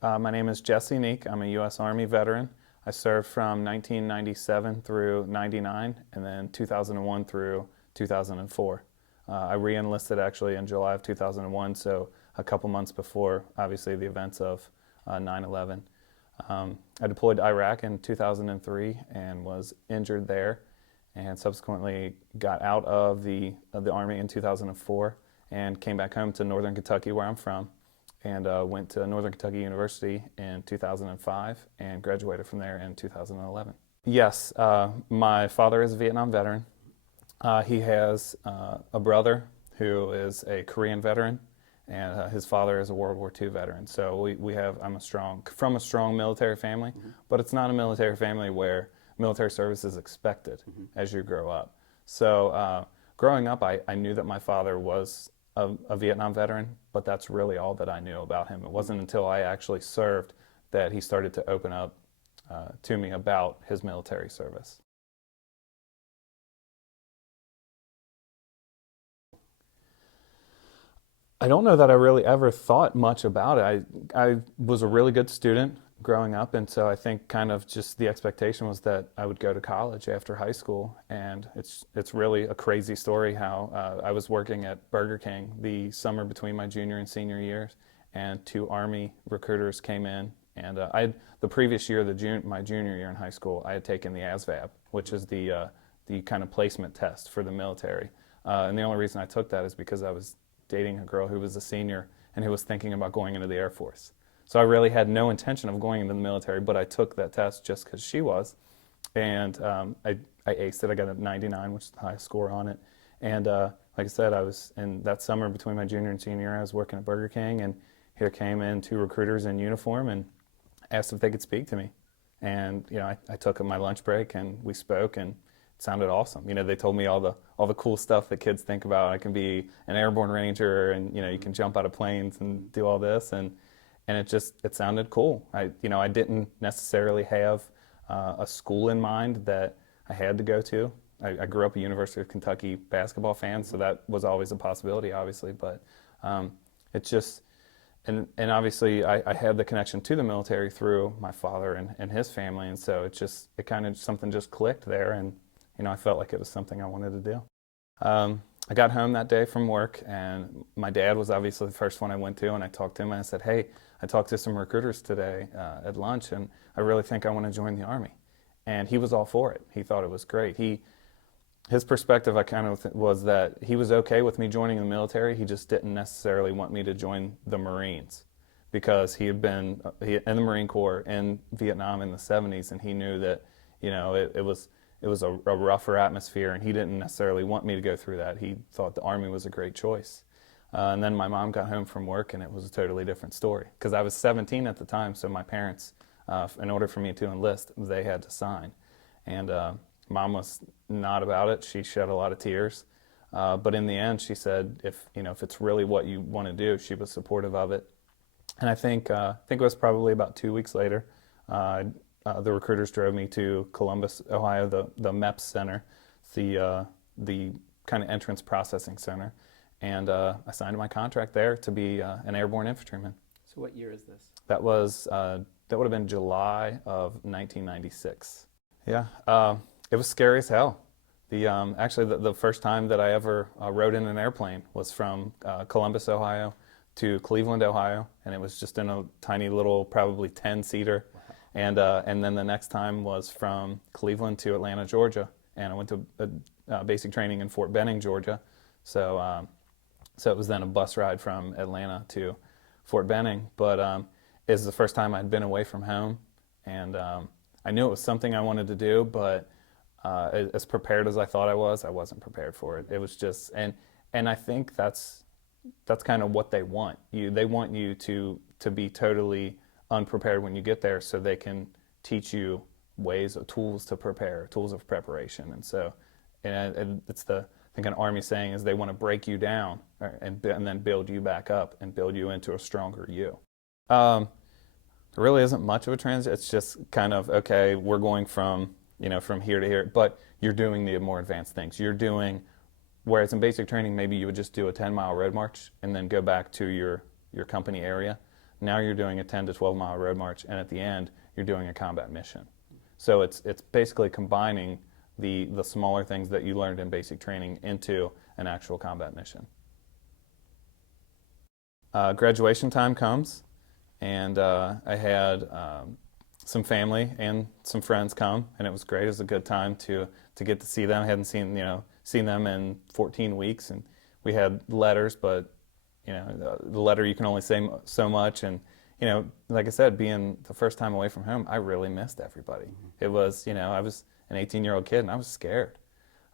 My name is Jesse Neack. I'm a U.S. Army veteran. I served from 1997 through 99 and then 2001 through 2004. I re-enlisted actually in July of 2001, so a couple months before, obviously, the events of 9/11. I deployed to Iraq in 2003 and was injured there, and subsequently got out of the Army in 2004 and came back home to Northern Kentucky, where I'm from, and went to Northern Kentucky University in 2005 and graduated from there in 2011. Yes, my father is a Vietnam veteran. He has a brother who is a Korean veteran, and his father is a World War II veteran. So I'm from a strong military family, but it's not a military family where military service is expected as you grow up. So growing up, I knew that my father was a Vietnam veteran, but that's really all that I knew about him. It wasn't until I actually served that he started to open up to me about his military service. I don't know that I really ever thought much about it. I was a really good student growing up, and so I think kind of just the expectation was that I would go to college after high school. And it's really a crazy story how I was working at Burger King the summer between my junior and senior years, and two Army recruiters came in. And the previous year, my junior year in high school, I had taken the ASVAB, which is the kind of placement test for the military. And the only reason I took that is because I was dating a girl who was a senior and who was thinking about going into the Air Force. So I really had no intention of going into the military, but I took that test just because she was. And I aced it. I got a 99, which is the highest score on it. And like I said, I was in that summer between my junior and senior year, I was working at Burger King, and here came in two recruiters in uniform and asked if they could speak to me. And I took my lunch break and we spoke, and it sounded awesome. They told me all the cool stuff that kids think about. I can be an airborne ranger, and you can jump out of planes and do all this, and it sounded cool. I didn't necessarily have a school in mind that I had to go to. I grew up a University of Kentucky basketball fan, so that was always a possibility, obviously. But it just and obviously I had the connection to the military through my father and his family, and so it kind of something just clicked there, and I felt like it was something I wanted to do. I got home that day from work, and my dad was obviously the first one I went to, and I talked to him, and I said, hey, I talked to some recruiters today at lunch, and I really think I want to join the Army. And he was all for it. He thought it was great. His perspective was that he was okay with me joining the military. He just didn't necessarily want me to join the Marines, because he had been in the Marine Corps in Vietnam in the 70s, and he knew that it was a rougher atmosphere, and he didn't necessarily want me to go through that. He thought the Army was a great choice. And then my mom got home from work, and it was a totally different story, because I was 17 at the time, so my parents, in order for me to enlist, they had to sign. And mom was not about it. She shed a lot of tears. But in the end, she said, if it's really what you want to do, she was supportive of it. And I think it was probably about 2 weeks later, the recruiters drove me to Columbus, Ohio, the MEPS Center, the kind of entrance processing center, and I signed my contract there to be an airborne infantryman. So what year is this? That would have been July of 1996. Yeah, it was scary as hell. Actually, the first time that I ever rode in an airplane was from Columbus, Ohio, to Cleveland, Ohio, and it was just in a tiny little, probably 10-seater. And then the next time was from Cleveland to Atlanta, Georgia, and I went to basic training in Fort Benning, Georgia. So it was then a bus ride from Atlanta to Fort Benning. But it was the first time I'd been away from home, and I knew it was something I wanted to do, but as prepared as I thought I wasn't prepared for it. It was just, and I think that's kind of what they want. They want you to be totally unprepared when you get there, so they can teach you tools to prepare, tools of preparation. And so, and it's I think an Army saying is they want to break you down and then build you back up and build you into a stronger you. There really isn't much of a transition. It's just kind of, okay, we're going from here to here, but you're doing the more advanced things. You're doing, whereas in basic training, maybe you would just do a 10-mile road march and then go back to your company area. Now you're doing a 10 to 12 mile road march, and at the end, you're doing a combat mission. So it's basically combining the smaller things that you learned in basic training into an actual combat mission. Graduation time comes, and I had some family and some friends come, and it was great. It was a good time to get to see them. I hadn't seen them in 14 weeks, and we had letters, but the letter you can only say so much, and like I said, being the first time away from home, I really missed everybody. It was, I was an 18-year-old kid, and I was scared,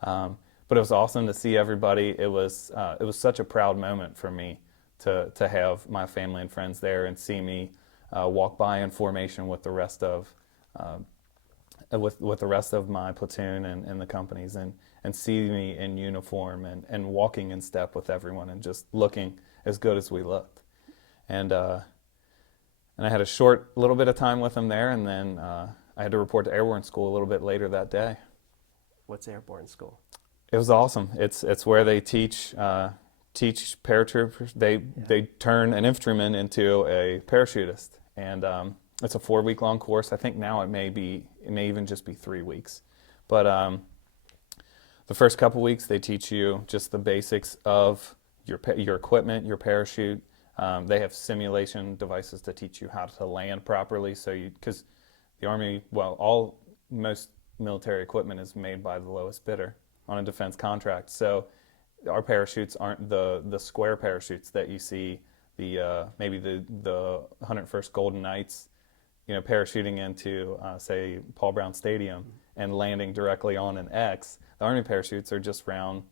but it was awesome to see everybody. It was such a proud moment for me to have my family and friends there and see me walk by in formation with the rest of with the rest of my platoon and the companies, and see me in uniform and walking in step with everyone and just looking as good as we looked. And I had a little bit of time with them there, and then I had to report to airborne school a little bit later that day. What's airborne school? It was awesome. It's where they teach paratroopers. They turn an infantryman into a parachutist, and it's a 4-week long course. I think now it may even just be 3 weeks, but the first couple weeks they teach you just the basics of your equipment, your parachute. They have simulation devices to teach you how to land properly. So because the Army, most military equipment is made by the lowest bidder on a defense contract. So our parachutes aren't the square parachutes that you see maybe the 101st Golden Knights, parachuting into say Paul Brown Stadium and landing directly on an X. The Army parachutes are just round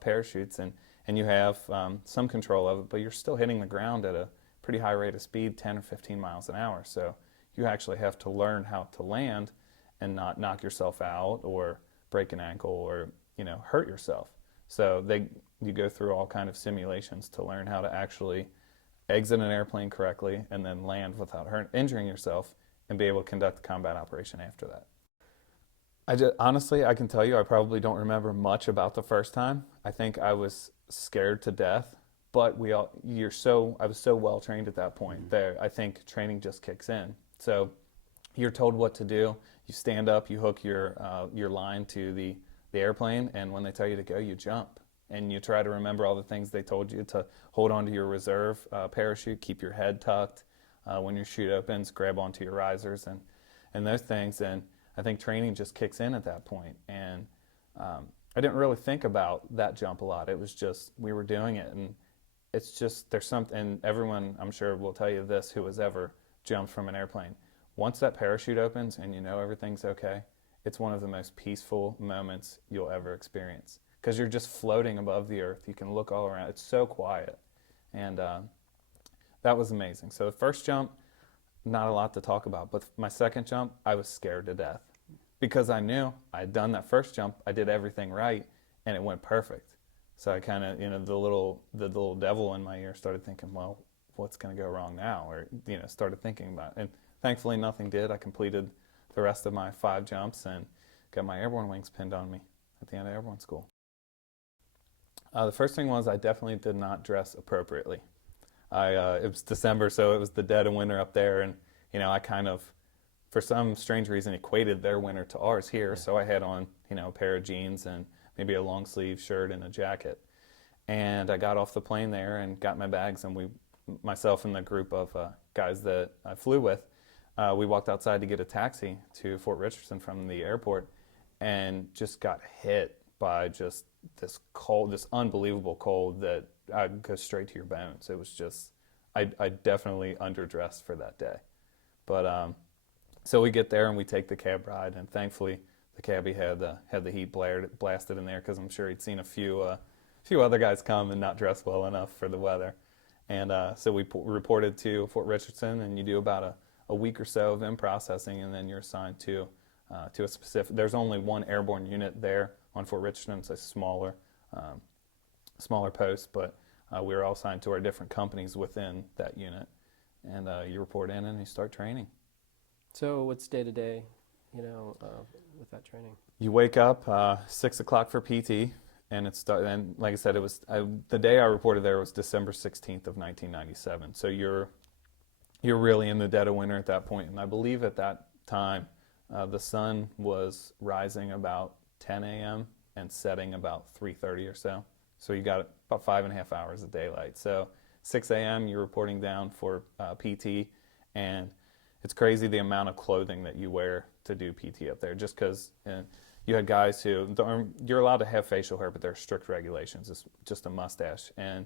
parachutes, and you have some control of it, but you're still hitting the ground at a pretty high rate of speed, 10 or 15 miles an hour. So you actually have to learn how to land and not knock yourself out or break an ankle or hurt yourself. So you go through all kind of simulations to learn how to actually exit an airplane correctly and then land without injuring yourself and be able to conduct a combat operation after that. Honestly, I can tell you I probably don't remember much about the first time. I think I was scared to death, but I was so well trained at that point there. I think training just kicks in. So you're told what to do. You stand up, you hook your line to the airplane, and when they tell you to go, you jump. And you try to remember all the things they told you to hold onto your reserve parachute, keep your head tucked. When your chute opens, grab onto your risers and those things. And I think training just kicks in at that point. And I didn't really think about that jump a lot. It was just we were doing it, and it's just there's something. And everyone, I'm sure, will tell you this who has ever jumped from an airplane. Once that parachute opens and everything's okay, it's one of the most peaceful moments you'll ever experience because you're just floating above the earth. You can look all around. It's so quiet, and that was amazing. So the first jump, not a lot to talk about, but my second jump, I was scared to death because I knew I'd done that first jump. I did everything right, and it went perfect. So I kind of, the little devil in my ear started thinking, well, what's going to go wrong now? Or, started thinking about it. And thankfully nothing did. I completed the rest of my 5 jumps and got my airborne wings pinned on me at the end of airborne school. The first thing was I definitely did not dress appropriately. It was December, so it was the dead of winter up there, and I kind of, for some strange reason, equated their winter to ours here. Yeah. So I had on a pair of jeans and maybe a long sleeve shirt and a jacket. And I got off the plane there and got my bags, and myself and the group of guys that I flew with, we walked outside to get a taxi to Fort Richardson from the airport, and just got hit by just this cold, this unbelievable cold that goes straight to your bones. It was just, I definitely underdressed for that day. But so we get there and we take the cab ride, and thankfully the cabbie had the heat blasted in there because I'm sure he'd seen a few other guys come and not dress well enough for the weather. And so we reported to Fort Richardson, and you do about a week or so of in-processing, and then you're assigned to a specific, there's only one airborne unit there on Fort Richardson. It's a smaller post, but we were all assigned to our different companies within that unit. And you report in and you start training. So what's day-to-day, with that training? You wake up 6 o'clock for PT, and and like I said, it was the day I reported there was December 16th of 1997. So you're you're really in the dead of winter at that point. And I believe at that time, the sun was rising about 10 a.m. and setting about 3:30 or so. So you got about 5.5 hours of daylight. So 6 a.m. you're reporting down for PT, and it's crazy the amount of clothing that you wear to do PT up there. Just because you had guys who you're allowed to have facial hair, but there are strict regulations. It's just a mustache, and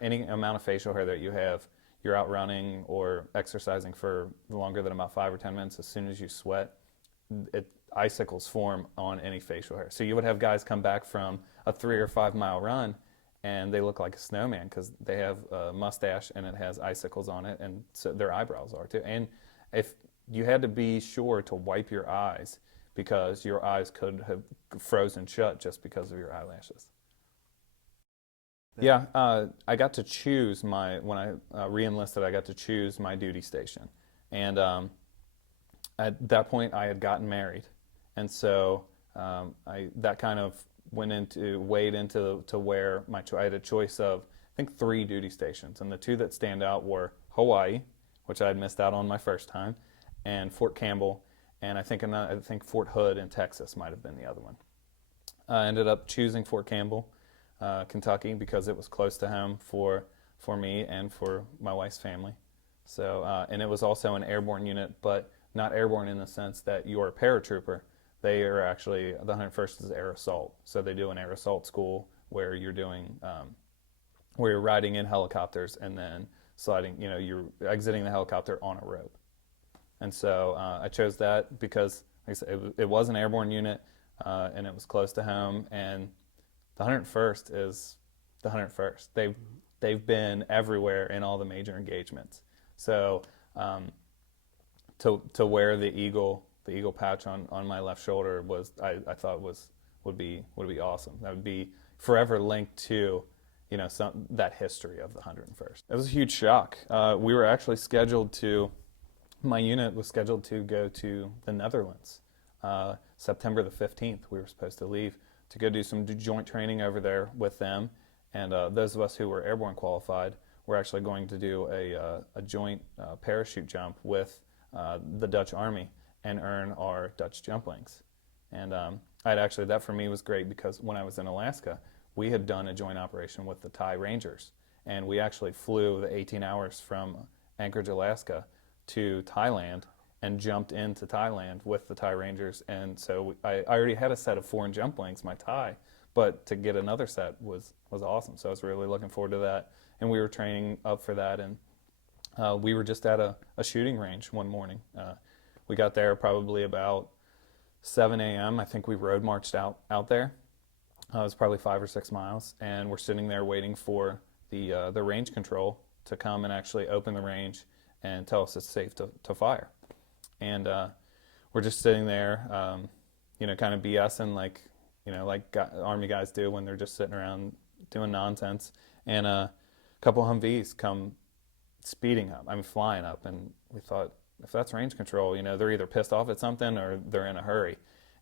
any amount of facial hair that you have, you're out running or exercising for longer than about 5 or 10 minutes. As soon as you sweat, icicles form on any facial hair. So you would have guys come back from a 3 or 5 mile run, and they look like a snowman because they have a mustache and it has icicles on it, and so their eyebrows are too. And if you had to be sure to wipe your eyes because your eyes could have frozen shut just because of your eyelashes. Yeah, I got to choose when I re-enlisted, I got to choose my duty station. And at that point, I had gotten married. And so that kind of weighed into to where I had a choice of, I think, 3 duty stations. And the 2 that stand out were Hawaii, which I had missed out on my first time, and Fort Campbell, and I think Fort Hood in Texas might have been the other one. I ended up choosing Fort Campbell, Kentucky, because it was close to home for me and for my wife's family. So, and it was also an airborne unit, but not airborne in the sense that you're a paratrooper. They are actually, the 101st is air assault. So they do an air assault school where you're where you're riding in helicopters and then sliding, you're exiting the helicopter on a rope. And so I chose that because, like I said, it was an airborne unit, and it was close to home. And the 101st is the 101st. They've been everywhere in all the major engagements. So to wear the eagle patch on my left shoulder I thought would be awesome. That would be forever linked to that history of the 101st. It was a huge shock. We were actually my unit was scheduled to go to the Netherlands. September the 15th, we were supposed to leave to go do some joint training over there with them. And those of us who were airborne qualified were actually going to do a joint parachute jump with the Dutch Army and earn our Dutch jump links. And that for me was great because when I was in Alaska, we had done a joint operation with the Thai Rangers. And we actually flew the 18 hours from Anchorage, Alaska to Thailand and jumped into Thailand with the Thai Rangers. And so I already had a set of foreign jump links, my Thai, but to get another set was awesome. So I was really looking forward to that. And we were training up for that. And we were just at a shooting range one morning. We got there probably about 7 a.m. I think we road marched out there. It was probably 5 or 6 miles. And we're sitting there waiting for the range control to come and actually open the range and tell us it's safe to fire. And we're just sitting there, kind of BSing like Army guys do when they're just sitting around doing nonsense. And a couple Humvees come flying up. And we thought, if that's range control, they're either pissed off at something or they're in a hurry.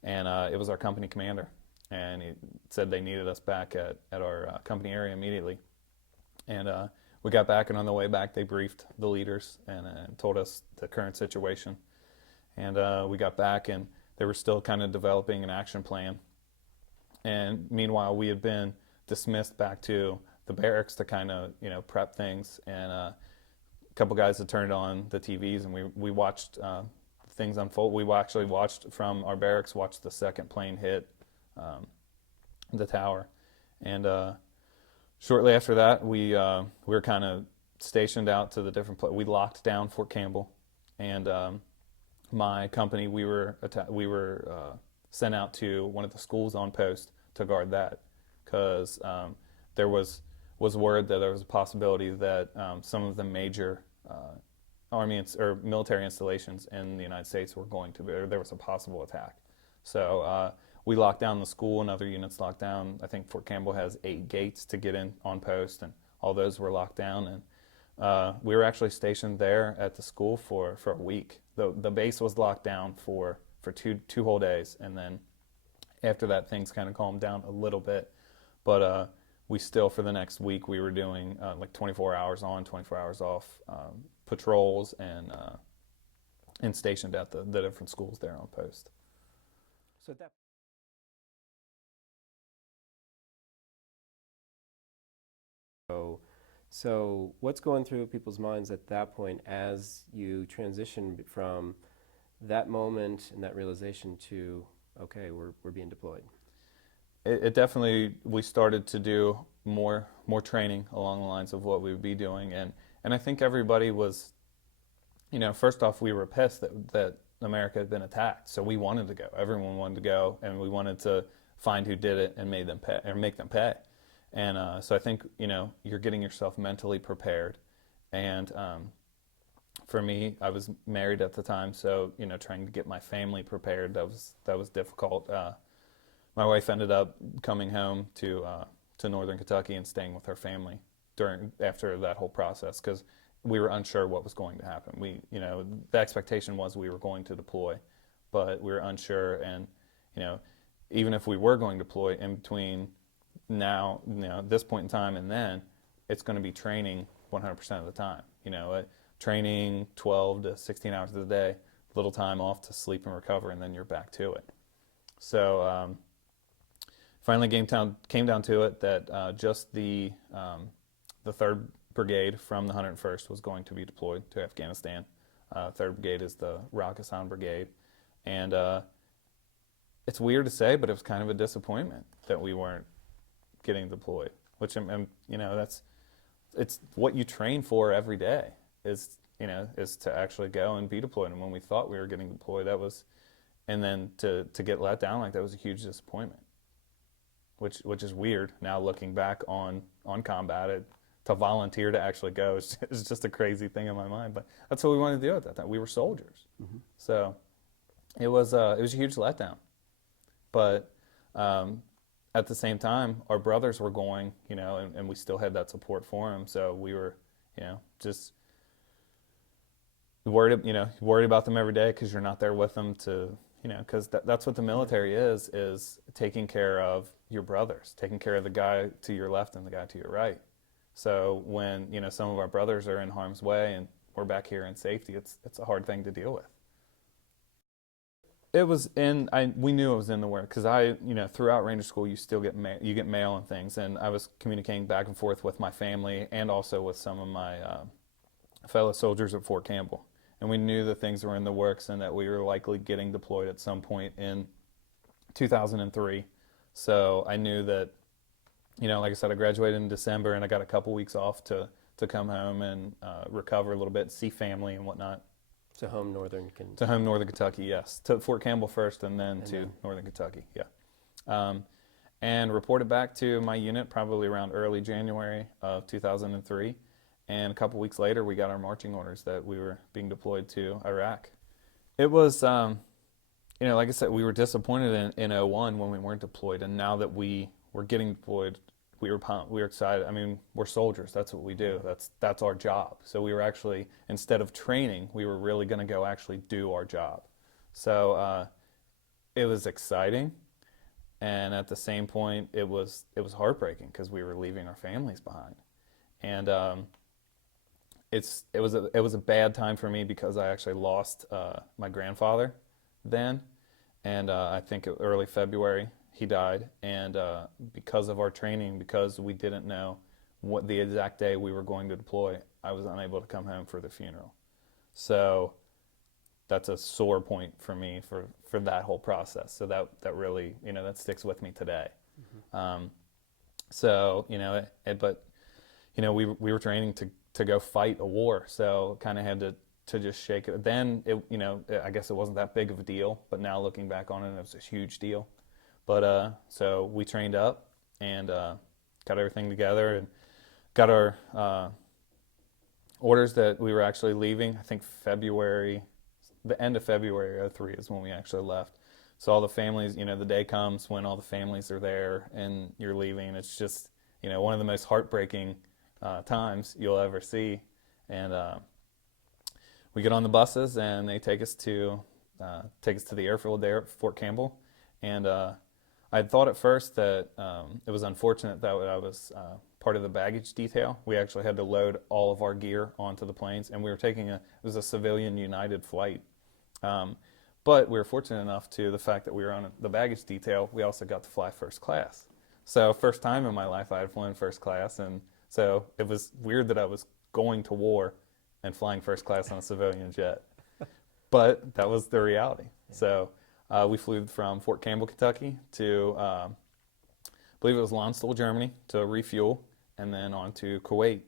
And it was our company commander. And he said they needed us back at our company area immediately. And we got back, and on the way back, they briefed the leaders and told us the current situation. And we got back, and they were still kind of developing an action plan. And meanwhile, we had been dismissed back to the barracks to kind of, prep things. And a couple guys had turned on the TVs, and we watched things unfold. We actually watched from our barracks, watched the second plane hit the tower. And shortly after that, we were kind of stationed out to the different places. We locked down Fort Campbell, and my company, we were sent out to one of the schools on post to guard that, because there was word that there was a possibility that some of the major army or military installations in the United States were going to be, there was a possible attack. So we locked down the school, and other units locked down. I think Fort Campbell has 8 gates to get in on post, and all those were locked down. And we were actually stationed there at the school for a week. The base was locked down for two whole days, and then after that, things kind of calmed down a little bit. But we still, for the next week, we were doing like 24 hours on, 24 hours off patrols and stationed at the different schools there on post. So at that so, so what's going through people's minds at that point as you transition from that moment and that realization to, okay, we're being deployed? It definitely, we started to do more training along the lines of what we would be doing, and I think everybody was, first off, we were pissed that America had been attacked, so we wanted to go. Everyone wanted to go, and we wanted to find who did it and made them pay or make them pay. And so I think you're getting yourself mentally prepared. And for me, I was married at the time, so trying to get my family prepared, that was difficult. My wife ended up coming home to Northern Kentucky and staying with her family after that whole process because we were unsure what was going to happen. The expectation was we were going to deploy, but we were unsure. And even if we were going to deploy, in between now, this point in time and then, it's going to be training 100% of the time. Training 12 to 16 hours a day, little time off to sleep and recover, and then you're back to it. So finally came down to it that just the 3rd Brigade from the 101st was going to be deployed to Afghanistan. 3rd Brigade is the Rakhisan Brigade. And it's weird to say, but it was kind of a disappointment that we weren't getting deployed, which it's what you train for every day is to actually go and be deployed. And when we thought we were getting deployed, and then to get let down like that was a huge disappointment, which is weird now looking back on combat. To volunteer to actually go is just a crazy thing in my mind, but that's what we wanted to do at that time. We were soldiers. Mm-hmm. So it was a huge letdown, but at the same time, our brothers were going, and we still had that support for them. So we were, just worried about them every day because you're not there with them because that's what the military is taking care of your brothers, taking care of the guy to your left and the guy to your right. So when some of our brothers are in harm's way and we're back here in safety, it's a hard thing to deal with. It was we knew it was in the work because throughout Ranger School you still get you get mail and things, and I was communicating back and forth with my family and also with some of my fellow soldiers at Fort Campbell, and we knew that things were in the works and that we were likely getting deployed at some point in 2003. So I knew that, like I said, I graduated in December and I got a couple weeks off to come home and recover a little bit, see family and whatnot. To home Northern Kentucky. To home Northern Kentucky, yes. To Fort Campbell first and then Northern Kentucky, yeah. And reported back to my unit probably around early January of 2003. And a couple weeks later, we got our marching orders that we were being deployed to Iraq. It was, like I said, we were disappointed in 01 when we weren't deployed. And now that we were getting deployed, we were pumped. We were excited. I mean, we're soldiers. That's what we do. That's our job. So we were actually, instead of training, we were really going to go actually do our job. So it was exciting, and at the same point, it was heartbreaking because we were leaving our families behind. And it was a bad time for me because I actually lost my grandfather then, and I think early February. He died, and because of our training, because we didn't know what the exact day we were going to deploy, I was unable to come home for the funeral. So that's a sore point for me for that whole process. So that really, that sticks with me today. Mm-hmm. But we were training to go fight a war, so kind of had to just shake it. Then I guess it wasn't that big of a deal, but now looking back on it, it was a huge deal. But so we trained up and got everything together and got our orders that we were actually leaving. I think the end of February '03 is when we actually left. So all the families, the day comes when all the families are there and you're leaving. It's just, one of the most heartbreaking times you'll ever see. And we get on the buses and they take us to the airfield there at Fort Campbell. And I thought at first that it was unfortunate that I was part of the baggage detail. We actually had to load all of our gear onto the planes, and we were taking it was a civilian United flight. Um, but we were fortunate enough to the fact that we were on the baggage detail, we also got to fly first class. So first time in my life I had flown first class, and so it was weird that I was going to war and flying first class on a civilian jet. But that was the reality. Yeah. So we flew from Fort Campbell, Kentucky to, I believe it was Landstuhl, Germany, to refuel, and then on to Kuwait.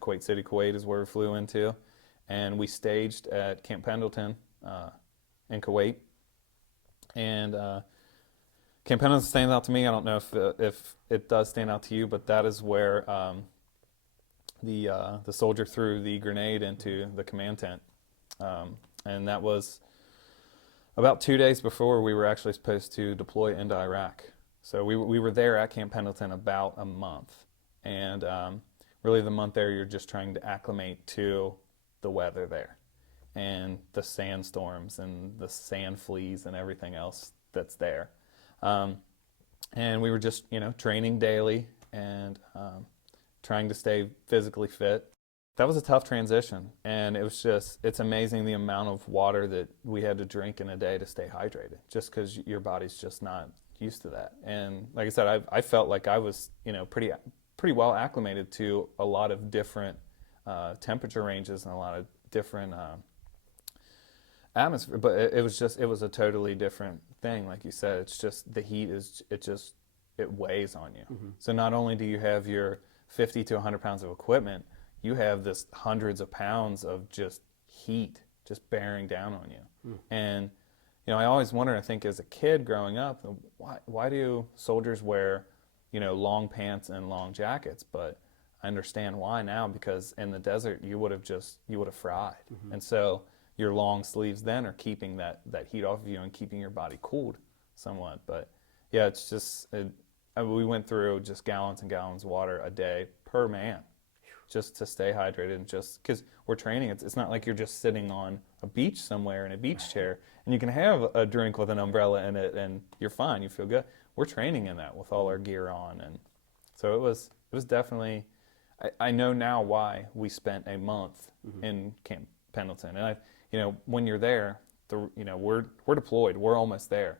Kuwait City, Kuwait is where we flew into. And we staged at Camp Pendleton in Kuwait. And Camp Pendleton stands out to me. I don't know if it does stand out to you, but that is where the soldier threw the grenade into the command tent. And that was about 2 days before we were actually supposed to deploy into Iraq. So we were there at Camp Pendleton about a month. And really the month there, you're just trying to acclimate to the weather there and the sandstorms and the sand fleas and everything else that's there. And we were just, training daily and trying to stay physically fit. That was a tough transition, and it's amazing the amount of water that we had to drink in a day to stay hydrated, just because your body's just not used to that. And like I said, I felt like I was, pretty well acclimated to a lot of different temperature ranges and a lot of different atmosphere, but it was a totally different thing. Like you said, it's just the heat it weighs on you. Mm-hmm. So not only do you have your 50 to 100 pounds of equipment, you have this hundreds of pounds of just heat just bearing down on you. Mm. And I always wondered, I think as a kid growing up, why do soldiers wear long pants and long jackets? But I understand why now, because in the desert you would have fried. Mm-hmm. And so your long sleeves then are keeping that heat off of you and keeping your body cooled somewhat. But yeah, it's just we went through just gallons and gallons of water a day per man, just to stay hydrated, and just because we're training, it's not like you're just sitting on a beach somewhere in a beach chair and you can have a drink with an umbrella in it and you're fine, you feel good. We're training in that with all our gear on, and so it was definitely. I know now why we spent a month Mm-hmm. in Camp Pendleton, and when you're there, we're deployed, we're almost there,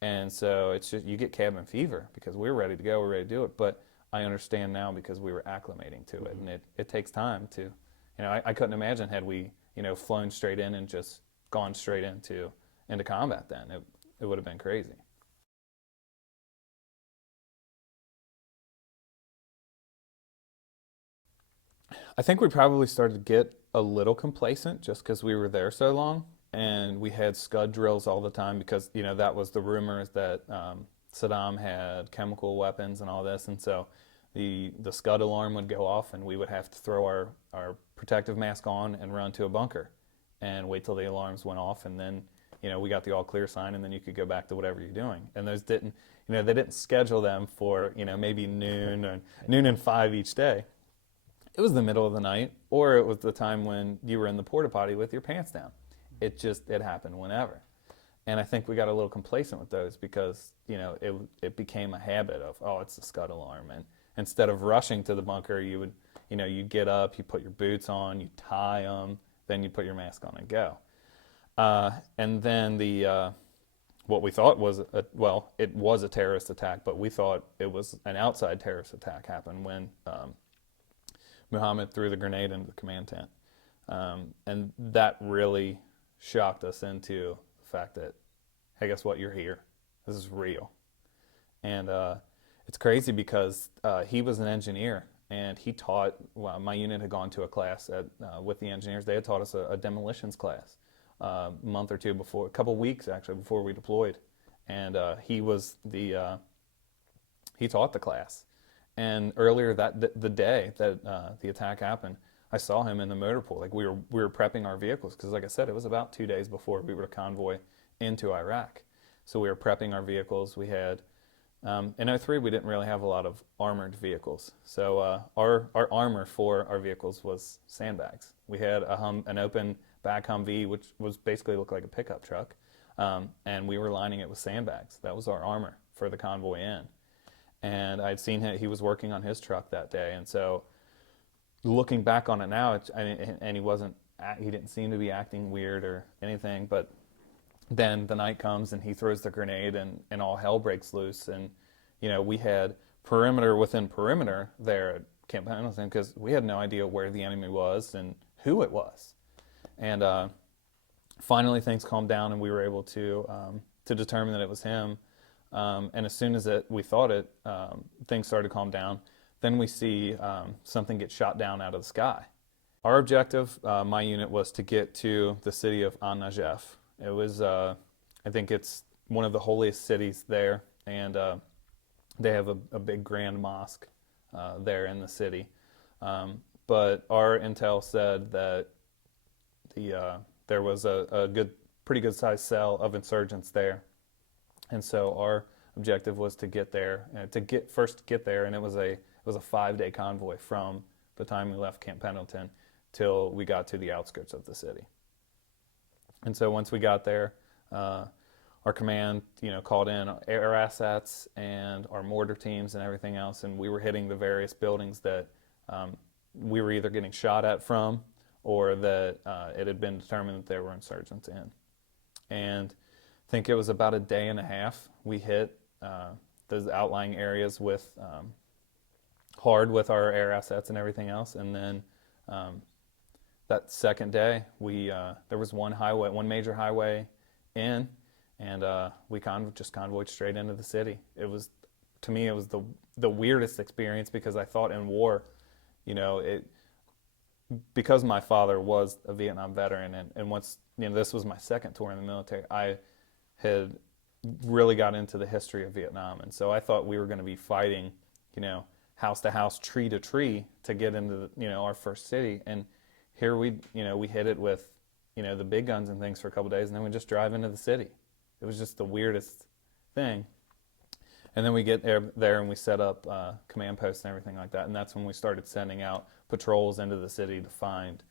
and so it's just you get cabin fever because we're ready to go, we're ready to do it, but I understand now because we were acclimating to it, Mm-hmm. and it takes time to, I couldn't imagine had we, flown straight in and just gone straight into combat then. It would have been crazy. I think we probably started to get a little complacent just because we were there so long, and we had scud drills all the time because, that was the rumors that Saddam had chemical weapons and all this, and so the scud alarm would go off and we would have to throw our protective mask on and run to a bunker and wait till the alarms went off, and then we got the all clear sign, and then you could go back to whatever you're doing. And those didn't they didn't schedule them for maybe noon or noon and 5 each day. It was the middle of the night, or it was the time when you were in the porta potty with your pants down. It happened whenever. And I think we got a little complacent with those because it became a habit of, oh, it's the scud alarm, and instead of rushing to the bunker, you would you'd get up, you put your boots on, you tie them, then you put your mask on and go. And then what we thought was it was a terrorist attack, but we thought it was an outside terrorist attack happened when Muhammad threw the grenade into the command tent, and that really shocked us into the fact that, hey, guess what? You're here. This is real. And it's crazy because he was an engineer, and he taught. Well, my unit had gone to a class with the engineers. They had taught us a demolitions class a month or two before, a couple weeks actually before we deployed, and he taught the class. And earlier the day that the attack happened, I saw him in the motor pool. Like we were prepping our vehicles because, like I said, it was about 2 days before we were to convoy into Iraq. So we were prepping our vehicles. We had in '03 we didn't really have a lot of armored vehicles. So our armor for our vehicles was sandbags. We had an open back Humvee, which was basically looked like a pickup truck, and we were lining it with sandbags. That was our armor for the convoy in. and I'd seen he was working on his truck that day, and so looking back on it now, and he didn't seem to be acting weird or anything, but then the night comes and he throws the grenade and all hell breaks loose. And, we had perimeter within perimeter there at Camp Pendleton because we had no idea where the enemy was and who it was. And finally things calmed down and we were able to determine that it was him. And as soon as we thought it, things started to calm down. Then we see something get shot down out of the sky. Our objective, my unit, was to get to the city of An-Najef. It was, I think it's one of the holiest cities there, and they have a big grand mosque there in the city. But our intel said that there was a pretty good sized cell of insurgents there, and so our objective was to get there, get there, and it was a 5-day convoy from the time we left Camp Pendleton till we got to the outskirts of the city. And so once we got there, our command, called in air assets and our mortar teams and everything else, and we were hitting the various buildings that we were either getting shot at from or that it had been determined that there were insurgents in. And I think it was about a day and a half we hit those outlying areas hard with our air assets and everything else, and then that second day, there was one major highway in, and we just convoyed straight into the city. To me, it was the weirdest experience because I thought in war, because my father was a Vietnam veteran, and once this was my second tour in the military, I had really got into the history of Vietnam, and so I thought we were going to be fighting, house to house, tree to tree to get into our first city. And here we hit it with, the big guns and things for a couple of days, and then we just drive into the city. It was just the weirdest thing. And then we get there and we set up command posts and everything like that. And that's when we started sending out patrols into the city to find,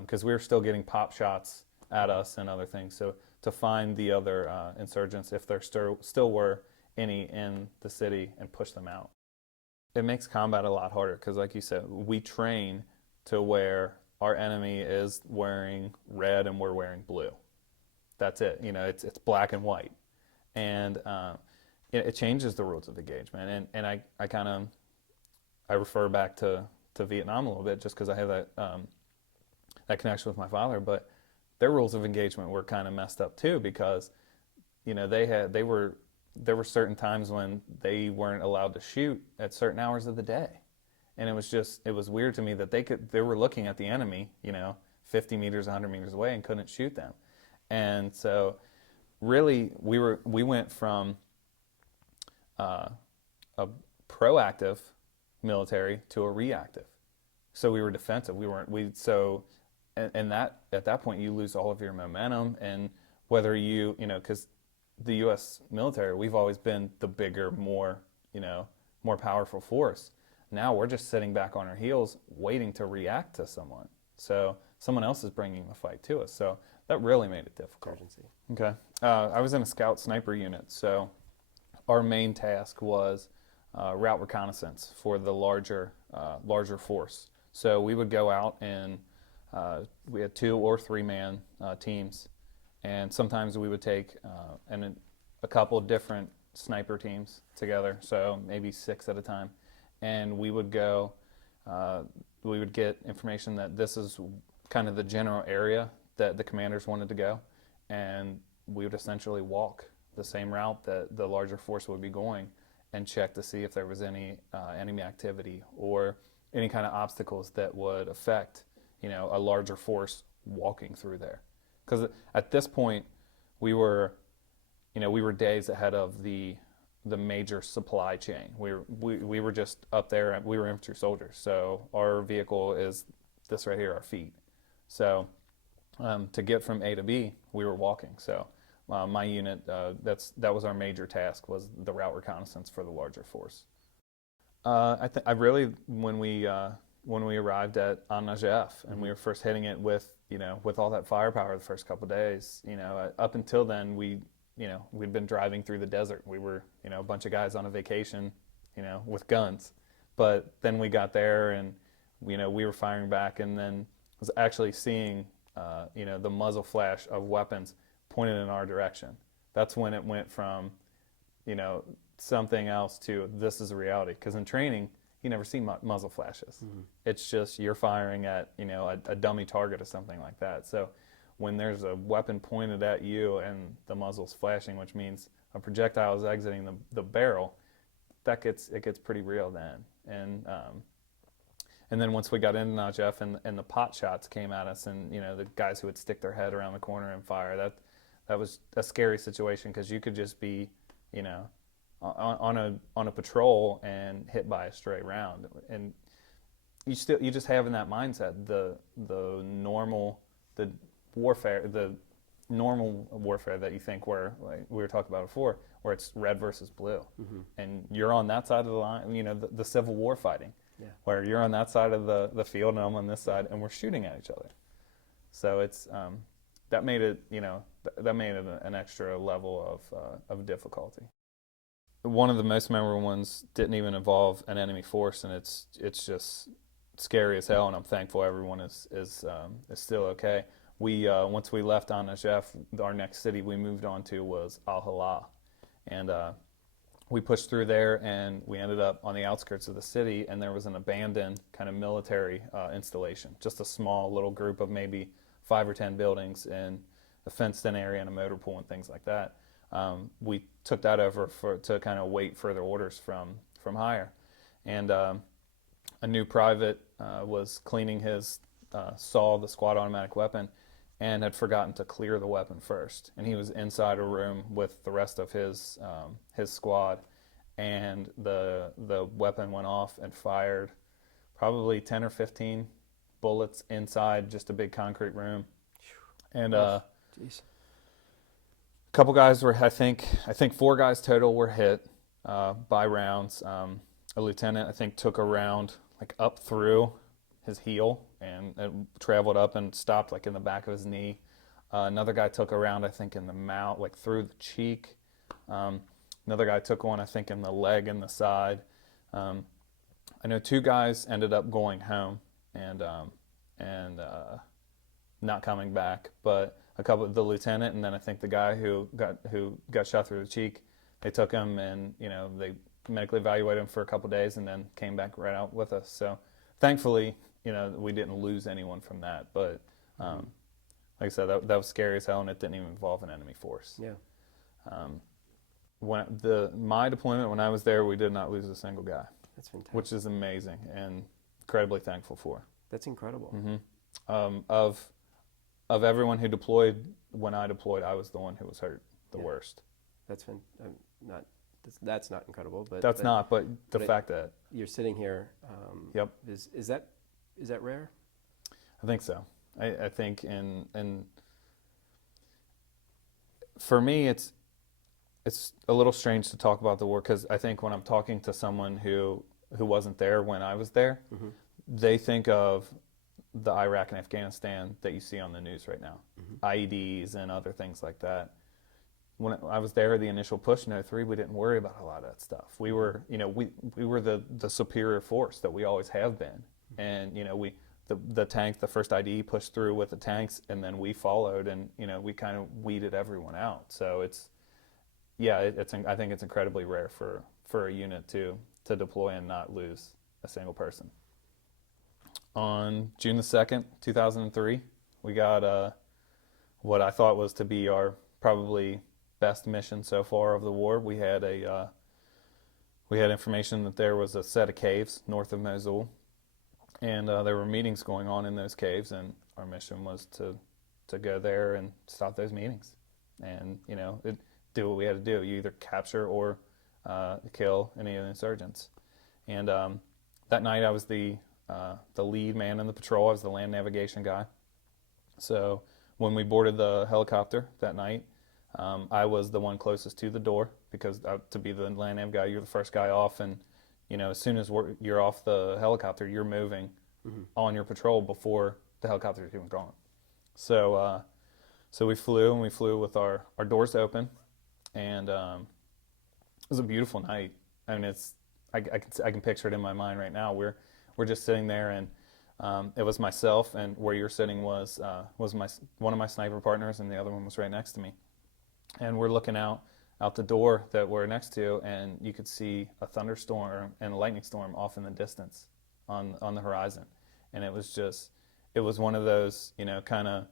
because we were still getting pop shots at us and other things. So to find the other insurgents, if there still were any in the city, and push them out. It makes combat a lot harder because, like you said, we train to where our enemy is wearing red and we're wearing blue. That's it. It's black and white, and it changes the rules of engagement. And I refer back to Vietnam a little bit just because I have that connection with my father. But their rules of engagement were kind of messed up too because there were certain times when they weren't allowed to shoot at certain hours of the day. And it was weird to me that they were looking at the enemy, 50 meters, 100 meters away and couldn't shoot them. And so really we went from a proactive military to a reactive. So we were defensive. And that at that point you lose all of your momentum, and whether because the U.S. military, we've always been the bigger, more powerful force. Now we're just sitting back on our heels waiting to react to someone. So someone else is bringing the fight to us. So that really made it difficult. Urgency. Okay. I was in a scout sniper unit. So our main task was route reconnaissance for the larger force. So we would go out and we had 2 or 3 man teams. And sometimes we would take a couple of different sniper teams together, so maybe 6 at a time. And we would go, we would get information that this is kind of the general area that the commanders wanted to go. And we would essentially walk the same route that the larger force would be going and check to see if there was any enemy activity or any kind of obstacles that would affect, a larger force walking through there. Because at this point, we were days ahead of the major supply chain. We were just up there. We were infantry soldiers, so our vehicle is this right here, our feet. So to get from A to B, we were walking. So my unit, that was our major task, was the route reconnaissance for the larger force. I really when we arrived at An-Najef and we were first hitting it with all that firepower the first couple of days, up until then we'd been driving through the desert. We were, a bunch of guys on a vacation with guns. But then we got there, and we were firing back, and then was actually seeing the muzzle flash of weapons pointed in our direction. That's when it went from something else to this is a reality. Because in training, you never see muzzle flashes. Mm-hmm. It's just you're firing at a dummy target or something like that. So when there's a weapon pointed at you and the muzzle's flashing, which means a projectile is exiting the barrel, it gets pretty real then. And then once we got into Najaf and the pot shots came at us, and the guys who would stick their head around the corner and fire, that was a scary situation, because you could just be on a patrol and hit by a stray round, and you just have in that mindset the normal warfare that you think, where, like we were talking about before, where it's red versus blue, mm-hmm. and you're on that side of the line, the Civil War fighting, yeah. where you're on that side of the field and I'm on this side, and we're shooting at each other. So it's that made it an extra level of difficulty. One of the most memorable ones didn't even involve an enemy force, and it's just scary as hell, and I'm thankful everyone is still okay. We once we left on Najaf, our next city we moved on to was Al Halal, and we pushed through there, and we ended up on the outskirts of the city, and there was an abandoned kind of military installation, just a small little group of maybe 5 or 10 buildings in a fenced-in area and a motor pool and things like that. We took that over to kind of wait further orders from higher, and a new private was cleaning his SAW, the squad automatic weapon, and had forgotten to clear the weapon first. And he was inside a room with the rest of his squad, and the weapon went off and fired probably 10 or 15 bullets inside just a big concrete room. And a couple guys were, I think 4 guys total were hit by rounds. A lieutenant, I think, took a round like up through his heel, and it traveled up and stopped like in the back of his knee. Another guy took a round, I think, in the mouth, like through the cheek. Another guy took one, I think, in the leg and the side. I know 2 guys ended up going home and not coming back, but a couple, the lieutenant, and then I think the guy who got shot through the cheek, they took him, and they medically evaluated him for a couple of days, and then came back right out with us. So thankfully, we didn't lose anyone from that. But like I said, that was scary as hell, and it didn't even involve an enemy force. Yeah. My deployment, when I was there, we did not lose a single guy. That's fantastic. Which is amazing and incredibly thankful for. That's incredible. Mm-hmm. Of everyone who deployed, when I deployed, I was the one who was hurt the worst. That's that's not incredible, but but the fact that you're sitting here, yep, is that rare? I think so. I think and for me, it's a little strange to talk about the war, because I think when I'm talking to someone who wasn't there when I was there, mm-hmm. they think of the Iraq and Afghanistan that you see on the news right now, mm-hmm. IEDs and other things like that. When I was there, the initial push in 2003, we didn't worry about a lot of that stuff. We were, we were the superior force that we always have been, and the tank, the first IDE pushed through with the tanks, and then we followed, and we kind of weeded everyone out. So I think it's incredibly rare for a unit to deploy and not lose a single person. On June the 2nd, 2003, we got what I thought was to be our probably best mission so far of the war. We had information that there was a set of caves north of Mosul, and there were meetings going on in those caves, and our mission was to go there and stop those meetings, and do what we had to do. You either capture or kill any of the insurgents. And that night, I was the lead man in the patrol. I was the land navigation guy. So when we boarded the helicopter that night, I was the one closest to the door, because to be the land nav guy, you're the first guy off, and as soon as you're off the helicopter, you're moving mm-hmm. on your patrol before the helicopter is even gone. So we flew with our doors open, and it was a beautiful night. I mean, I can picture it in my mind right now. We're just sitting there, and it was myself, and where you're sitting was my one of my sniper partners, and the other one was right next to me. And we're looking out the door that we're next to, and you could see a thunderstorm and a lightning storm off in the distance on the horizon. And it was one of those, kind of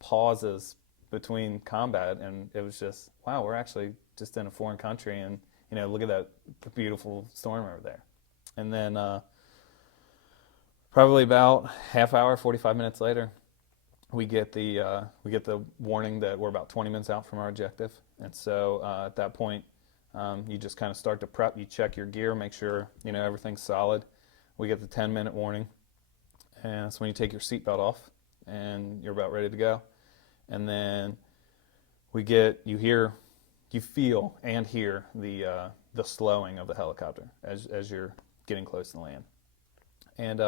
pauses between combat, and it was just, wow, we're actually just in a foreign country, and look at that beautiful storm over there. And then probably about half hour, 45 minutes later, we get the warning that we're about 20 minutes out from our objective. And so at that point, you just kind of start to prep. You check your gear, make sure everything's solid. We get the 10-minute warning, and that's when you take your seatbelt off, and you're about ready to go. And then you feel and hear the slowing of the helicopter as you're getting close to land. And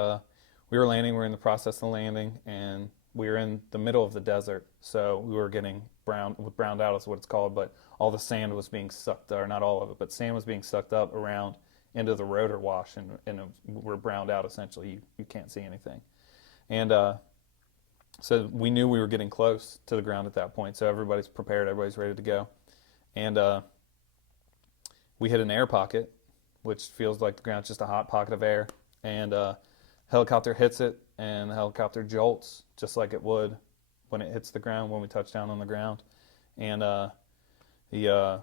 we were landing. We were in the process of landing, and we were in the middle of the desert, so we were getting browned out is what it's called, but all the sand was being sucked, or not all of it, but sand was being sucked up around into the rotor wash, and we're browned out essentially. You can't see anything. And so we knew we were getting close to the ground at that point, so everybody's prepared, everybody's ready to go. And we hit an air pocket, which feels like the ground's just a hot pocket of air, and helicopter hits it, and the helicopter jolts just like it would when it hits the ground, when we touch down on the ground. And the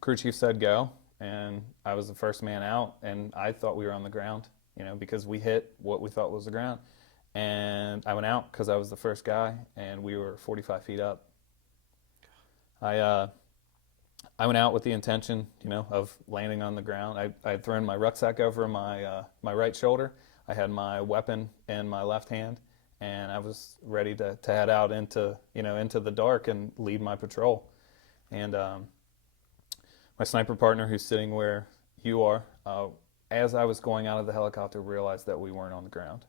crew chief said go, and I was the first man out, and I thought we were on the ground, because we hit what we thought was the ground. And I went out because I was the first guy, and we were 45 feet up. I went out with the intention, of landing on the ground. I had thrown my rucksack over my right shoulder. I had my weapon in my left hand, and I was ready to head out into the dark and lead my patrol. And my sniper partner, who's sitting where you are, as I was going out of the helicopter, realized that we weren't on the ground,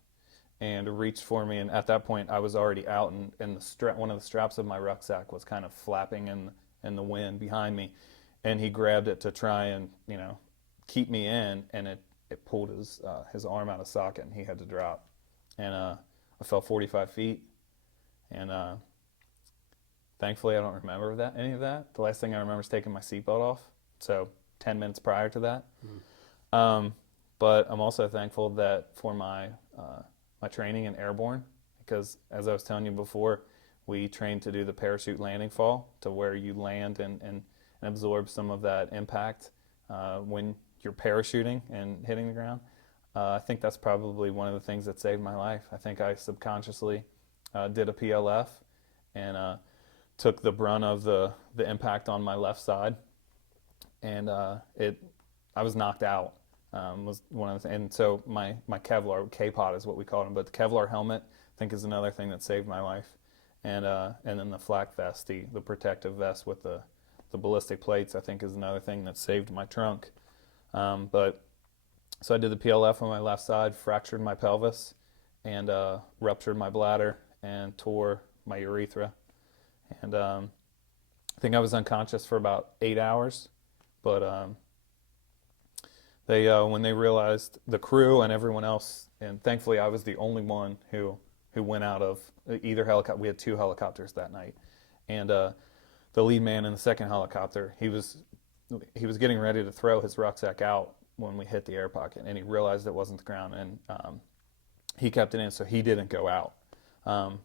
and reached for me. And at that point, I was already out, and one of the straps of my rucksack was kind of flapping in the wind behind me, and he grabbed it to try and keep me in, and it pulled his arm out of socket, and he had to drop. And I fell 45 feet, and thankfully I don't remember any of that. The last thing I remember is taking my seatbelt off, so 10 minutes prior to that. But I'm also thankful that for my training in airborne, because as I was telling you before, we trained to do the parachute landing fall, to where you land and absorb some of that impact when you're parachuting and hitting the ground. I think that's probably one of the things that saved my life. I think I subconsciously did a PLF and took the brunt of the impact on my left side, and I was knocked out. Was one of the and so my Kevlar K-pod is what we called them, but the Kevlar helmet I think is another thing that saved my life, and then the flak vest, the protective vest with the ballistic plates, I think is another thing that saved my trunk. But so I did the PLF on my left side, fractured my pelvis, and ruptured my bladder and tore my urethra, and I think I was unconscious for about 8 hours, but they when they realized, the crew and everyone else, and thankfully I was the only one who went out of either helicopter. We had 2 helicopters that night, and the lead man in the second helicopter, he was getting ready to throw his rucksack out when we hit the air pocket, and he realized it wasn't the ground, and he kept it in, so he didn't go out.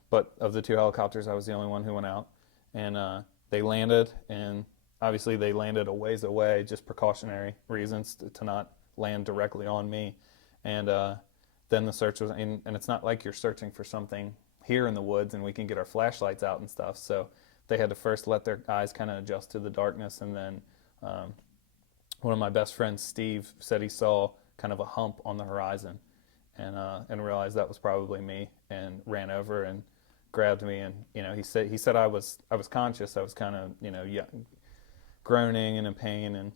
But of the 2 helicopters, I was the only one who went out, and they landed, and obviously they landed a ways away, just precautionary reasons to not land directly on me. And then the search was, and it's not like you're searching for something here in the woods and we can get our flashlights out and stuff. So they had to first let their eyes kind of adjust to the darkness, and then one of my best friends, Steve, said he saw kind of a hump on the horizon, and realized that was probably me, and ran over and grabbed me. And he said I was conscious. I was kind of groaning and in pain, and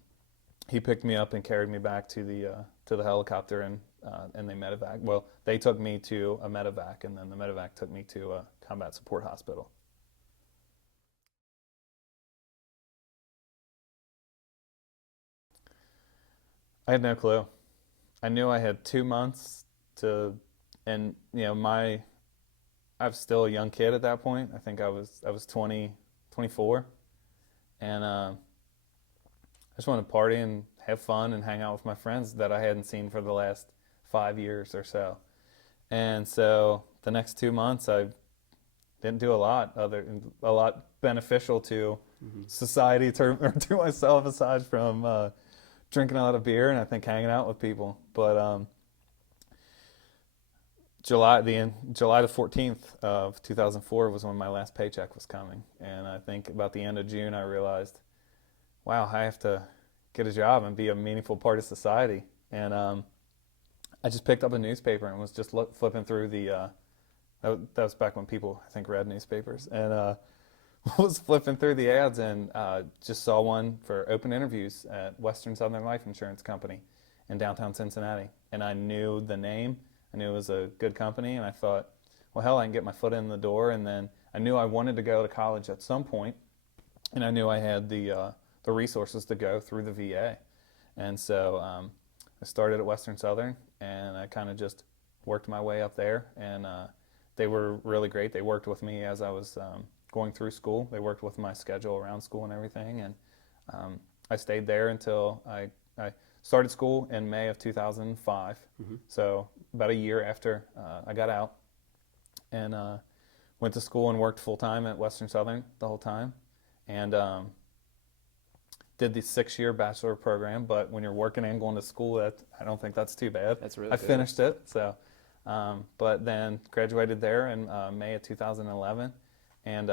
he picked me up and carried me back to the helicopter, and they medevac. Well, they took me to a medevac, and then the medevac took me to a combat support hospital. I had no clue. I knew I had 2 months to, and I was still a young kid at that point. I think I was 20, 24, and I just wanted to party and have fun and hang out with my friends that I hadn't seen for the last 5 years or so. And so the next 2 months, I didn't do a lot beneficial to Hmm. society or to myself aside from drinking a lot of beer and I think hanging out with people. But July the 14th of 2004 was when my last paycheck was coming, and I think about the end of June I realized, wow, I have to get a job and be a meaningful part of society. And I just picked up a newspaper and was just flipping through the. That was back when people, I think, read newspapers, and was flipping through the ads and just saw one for open interviews at Western Southern Life Insurance Company in downtown Cincinnati. And I knew the name. I knew it was a good company, and I thought, well, hell, I can get my foot in the door. And then I knew I wanted to go to college at some point, and I knew I had the resources to go through the VA. And so I started at Western Southern, and I kind of just worked my way up there. And they were really great. They worked with me as I was going through school. They worked with my schedule around school and everything. And I stayed there until I started school in May of 2005. Hmm. So about a year after I got out, and went to school and worked full time at Western Southern the whole time. And did the 6 year bachelor program, but when you're working and going to school, I don't think that's too bad. That's really I good. finished it, so but then graduated there in May of 2011, and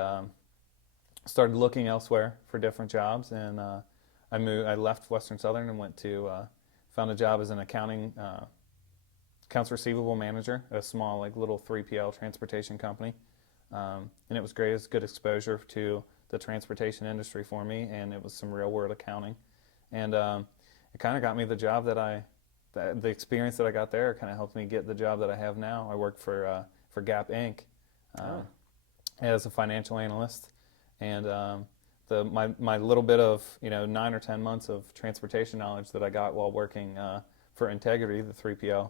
started looking elsewhere for different jobs. And I left Western Southern and went to found a job as an accounts receivable manager at a small like little 3PL transportation company, and it was great. It was good exposure to the transportation industry for me, and it was some real world accounting, and it kind of got me the job the experience that I got there kind of helped me get the job that I have now. I work for Gap Inc. Oh. Um, as a financial analyst, and my little bit of 9 or 10 months of transportation knowledge that I got while working for Integrity, the 3PL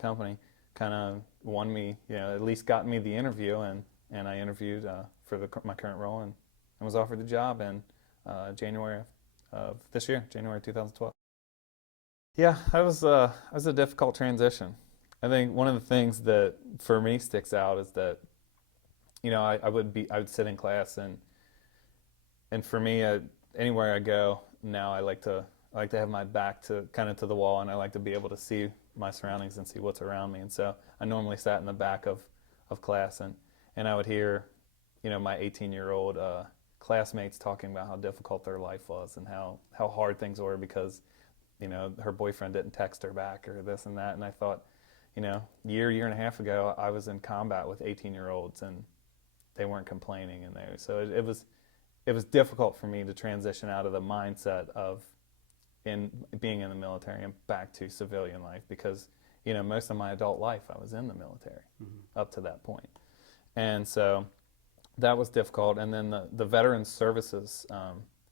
company, kind of won me, at least got me the interview, and I interviewed for my current role, and was offered the job in January of this year, January 2012. Yeah, that was a difficult transition. I think one of the things that for me sticks out is that I would sit in class, and for me anywhere I go now I like to have my back to kind of to the wall, and I like to be able to see my surroundings and see what's around me. And so I normally sat in the back of class, and I would hear my 18-year-old classmates talking about how difficult their life was and how hard things were because her boyfriend didn't text her back or this and that. And I thought, year and a half ago, I was in combat with 18-year-olds, and they weren't complaining in there. So it was difficult for me to transition out of the mindset of in being in the military and back to civilian life because most of my adult life I was in the military Hmm. up to that point. And so that was difficult. And then the veterans services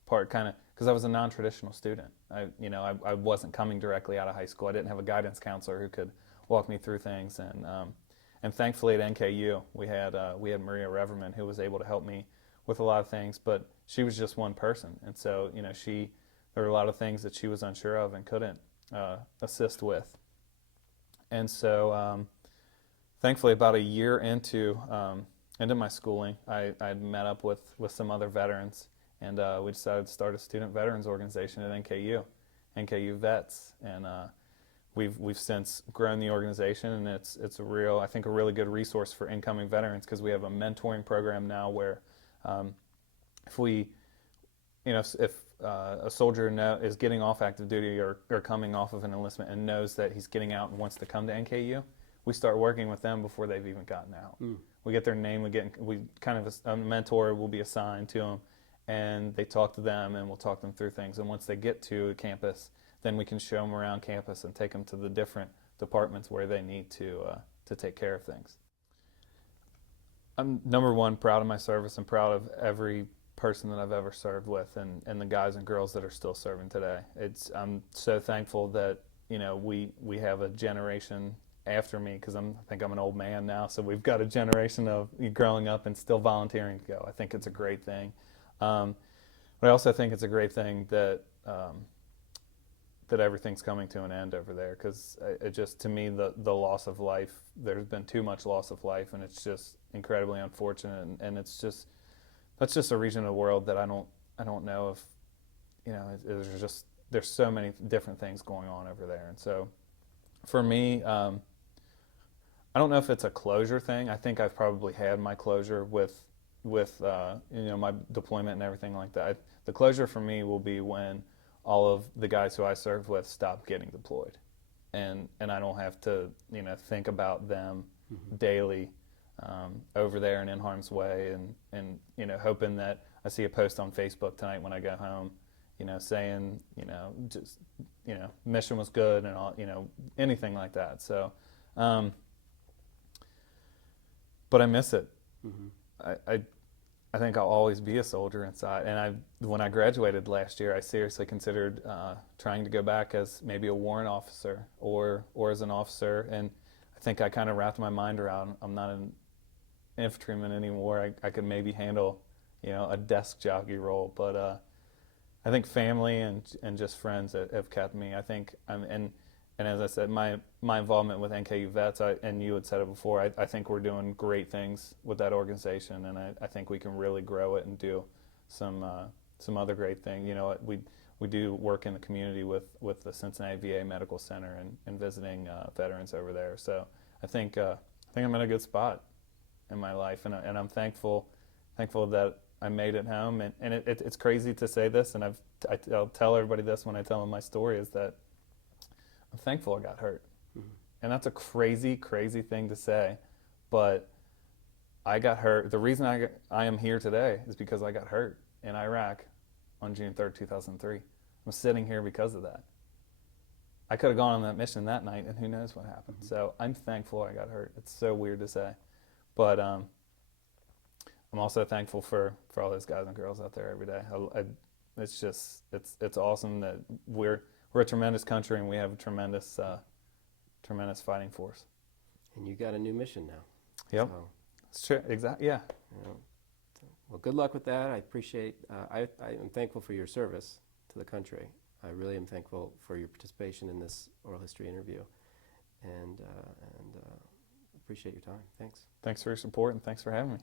part, kind of, because I was a non-traditional student. I wasn't coming directly out of high school. I didn't have a guidance counselor who could walk me through things. And thankfully at NKU we had Maria Reverman who was able to help me with a lot of things. But she was just one person, and so there were a lot of things that she was unsure of and couldn't assist with. And so thankfully about a year into my schooling, I met up with some other veterans, and we decided to start a student veterans organization at NKU Vets, and we've since grown the organization, and it's I think a really good resource for incoming veterans because we have a mentoring program now where if we if a soldier is getting off active duty or coming off of an enlistment and knows that he's getting out and wants to come to NKU, we start working with them before they've even gotten out. Mm. We get their name, we kind of a mentor will be assigned to them, and they talk to them, and we'll talk them through things. And once they get to campus, then we can show them around campus and take them to the different departments where they need to take care of things. I'm number one proud of my service and proud of every person that I've ever served with, and the guys and girls that are still serving today. I'm so thankful that we have a generation after me, because I think I'm an old man now, so we've got a generation of growing up and still volunteering to go. I think it's a great thing. But I also think it's a great thing that that everything's coming to an end over there, because it just, to me, the loss of life, there's been too much loss of life, and it's just incredibly unfortunate, and it's just, that's just a region of the world that I don't know if, there's so many different things going on over there. And so for me, I don't know if it's a closure thing. I think I've probably had my closure with my deployment and everything like that. The closure for me will be when all of the guys who I served with stop getting deployed, and I don't have to think about them daily over there and in harm's way, and hoping that I see a post on Facebook tonight when I go home, saying just mission was good and all, anything like that. So, but I miss it. I I think I'll always be a soldier inside. And when I graduated last year, I seriously considered trying to go back as maybe a warrant officer or as an officer. And I think I kind of wrapped my mind around, I'm not an infantryman anymore. I could maybe handle, a desk jockey role. But I think family and just friends have kept me. I think and as I said, my involvement with NKU Vets, and you had said it before, I think we're doing great things with that organization, and I think we can really grow it and do some other great things. We do work in the community with the Cincinnati VA Medical Center and visiting veterans over there. So I think I'm in a good spot in my life, and I'm thankful that I made it home. And it's crazy to say this, and I'll tell everybody this when I tell them my story, is that I'm thankful I got hurt. Mm-hmm. And that's a crazy, crazy thing to say, but I got hurt. The reason I am here today is because I got hurt in Iraq on June 3rd, 2003. I'm sitting here because of that. I could have gone on that mission that night, and who knows what happened. Mm-hmm. So I'm thankful I got hurt. It's so weird to say, but I'm also thankful for all those guys and girls out there every day. It's awesome that we're a tremendous country, and we have a tremendous fighting force. And you got a new mission now. Yep. So, it's true. Exactly. Yeah. Well, good luck with that. I appreciate. I am thankful for your service to the country. I really am thankful for your participation in this oral history interview, and appreciate your time. Thanks. Thanks for your support, and thanks for having me.